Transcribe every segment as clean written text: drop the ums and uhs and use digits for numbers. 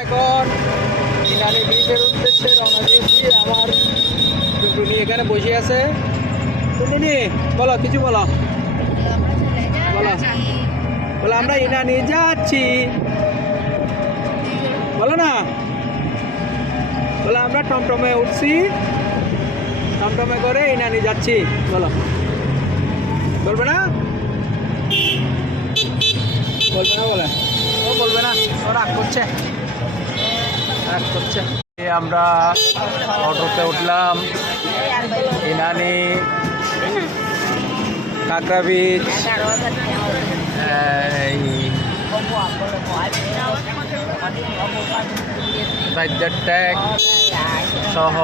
এখন ইনানি বিচের উদ্দেশ্যে রওনা দিয়েছি। আমার টুনটুনি এখানে বসে আছে। টুনটুনি বলো, কিছু বলো, বলো বলো আমরা ইনানি যাচ্ছি, বলো না, বলো আমরা টমটমে উঠছি, টমটমে করে ইনানি যাচ্ছি, বলো, বলবে না, বলবে না, বলে ও বলবে না, ও রাগ করছে, রাগ করছে। আমরা অটোতে উঠলাম, ইনানি কাঁকড়া বিচ, বাইজার ট্যাগ সহ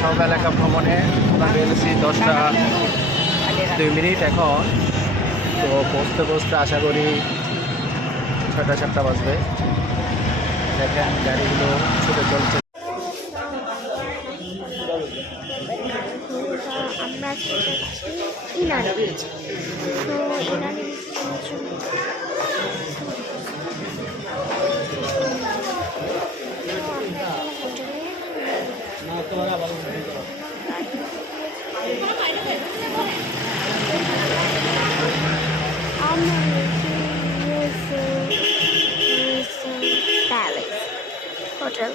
সব এলাকা ভ্রমণে আমরা বেরোছি 10টা 2 মিনিট এখন। তো বসতে বসতে আশা করি 6টা বাজবে। দেখেন গাড়িগুলো ছুটে চলছে। আমরা ইনানি বিচ, তো ইনানি প্যালেস হোটেল।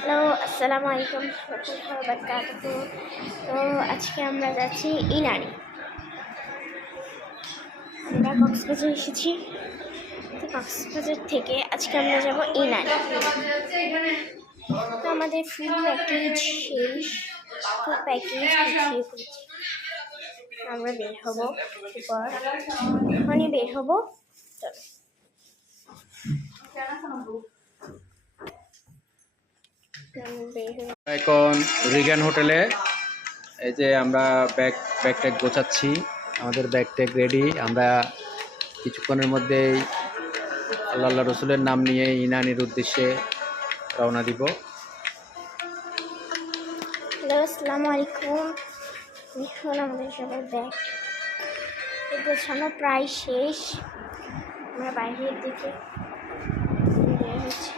হ্যালো, আসসালামু আলাইকুম ওয়া বারাকাতুহু। তো আজকে আমরা যাচ্ছি ইনানি। আমরা কক্সবাজার এসেছি, তো কক্সবাজার থেকে আজকে আমরা যাব ইনানি। তো আমাদের ফুল প্যাকেজ শেষ, তো প্যাকেজ গুছিয়ে ফেলেছি। আমরা বের হবো, এরপর এখনই বের হবো। এখন রিগান হোটেলে, এই যে আমরা ব্যাগ ট্যাগ গোছাচ্ছি, আমাদের ব্যাগ ট্যাগ রেডি। আমরা কিছুক্ষণের মধ্যেই আল্লাহ রসুলের নাম নিয়ে ইনানির উদ্দেশ্যে রওনা দিব। হ্যালো, আসসালামু আলাইকুম। এখন আমাদের সবার ব্যাগ গোছানো প্রায় শেষ। আমরা বাইরের দিকে বের হচ্ছি।